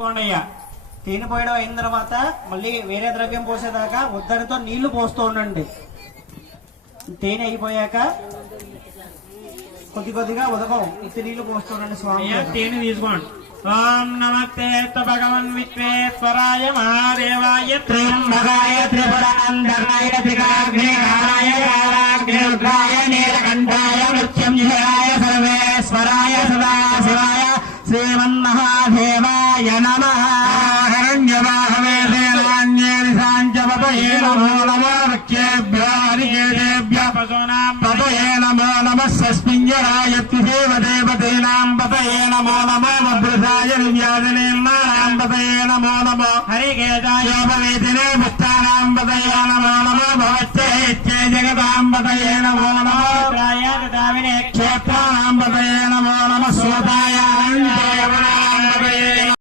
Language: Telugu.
తీసుకోండి అయ్యా. తేనె పోయడం అయిన తర్వాత మళ్ళీ వేరే ద్రవ్యం పోసేదాకా ఉద్దరితో నీళ్లు పోస్తూ ఉండండి. తేనె అయిపోయాక కొద్ది కొద్దిగా ఉదకం ఇత్తి నీళ్లు పోస్తూ ఉండండి స్వామి. తేనె తీసుకోండి. ఓం నమస్తే భగవన్ విశ్వేశ్వరాయ మహాదేవాయ త్ర్యంబకాయ త్రిపురాంతకాయ త్రికాగ్నికారాయ కాలాగ్నిరుద్రాయ నీలకంఠాయ మృత్యుంజయాయ సర్వేశ్వరాయ సదాశివాయ శ్రీమన్మహాదేవాయ నమః. హిరణ్యవాహవే సేనాన్యేని సాంచపతయే నమో నమో వృక్షేభ్యో హరికేశేభ్యో పశూనాం పతయే నమో నమః. స్పింజరాయ దేవదేవతీనాం పతయే నమో నమో వృషాయ విద్యాదినేన్నాం పతయే నమో నమో. హరికేశాయోపవేదినే ముక్తానాం పతయే నమో నమో. భవచ్చే జగతాం పతయే నమో నమో. క్షేత్రాణాం పతయే నమో నమః.